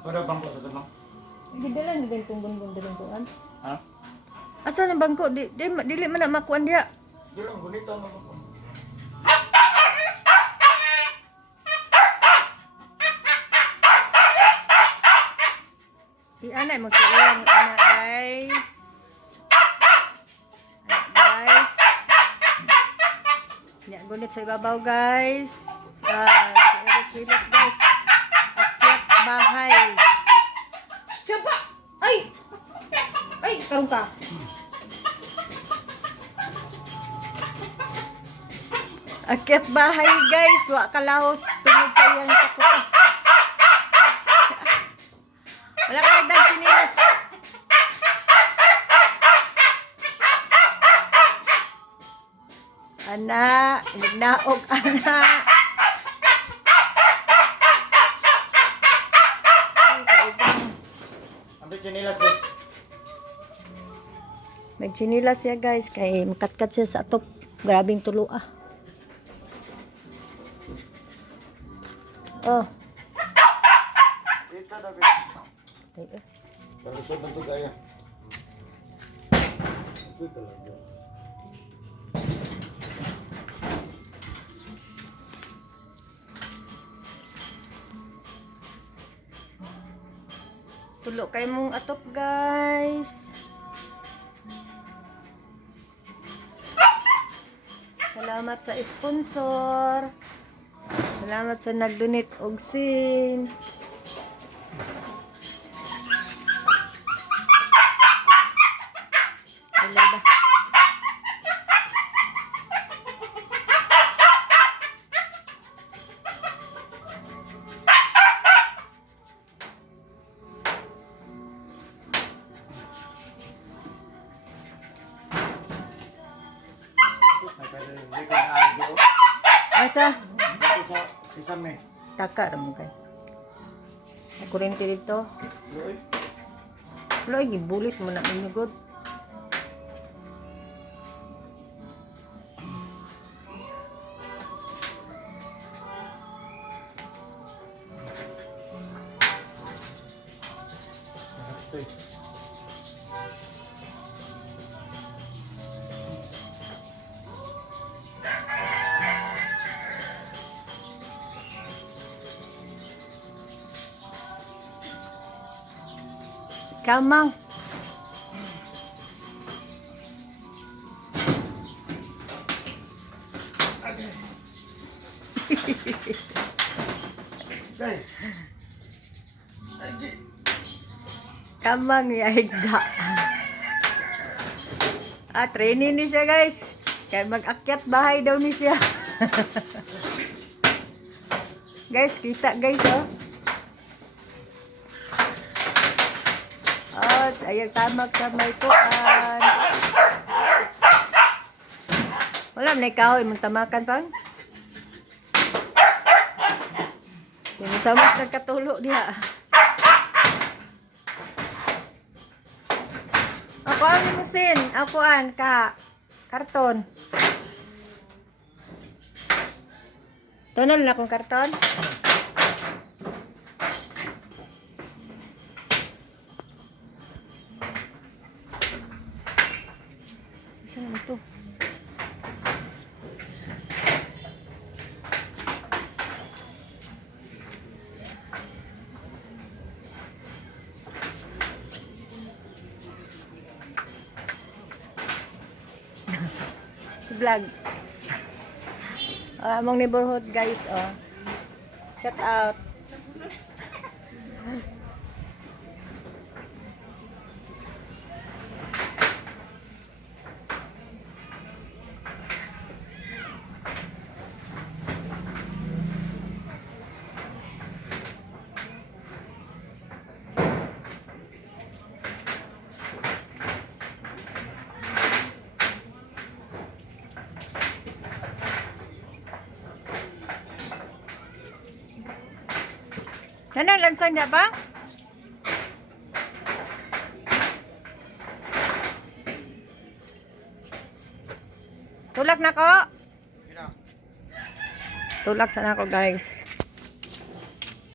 Kada bangko sa kanang. Gidalan din kung gungun din kuan. Ha? Asa na bangko dili man na makuan diha. Di lang gunito mo ko. Di ana magkuan ana guys. Guys. Ya gunit sa ibabaw guys. Si Eric Philip guys. Akyat bahay. Siapa? Ay, karong ka. Akyat bahay guys, wa kalahos tungod sa iyang kakutas. Wala ka nagdag sinilas. Ana, nagnaog ana. Ambit chinilas din. Nagchinilas siya guys, kay makatkat siya sa atop. Grabing tulo ah. Oh. Ito dabi. Tayo. Palusod na to gaya. Ito talaga. Tulo kay mong atop guys. Salamat sa sponsor. Salamat sa nag-donate og sin. Wala ba? Asa? Ito sa isame. Taka ra mo kay. Kurente dito. Loy. Loy gibulit mo na ninyo god. Kamang. Guys. Kamang ya higda. Training ni siya guys. Kaya mag-akyat bahay daw ni siya. Guys, kita guys oh. Ayang tamak sa may kuan. Wala na ikaw, imong tamakan pang. Yung samot nagkatulo diha. Ako ang limusin. Ako an ka. Karton. Tunan na akong karton. Saan ito? Vlog. Among neighborhood guys, oh. Shout out. Nana, lansang niya ba? Tulak na ko. Tulak sana ako guys.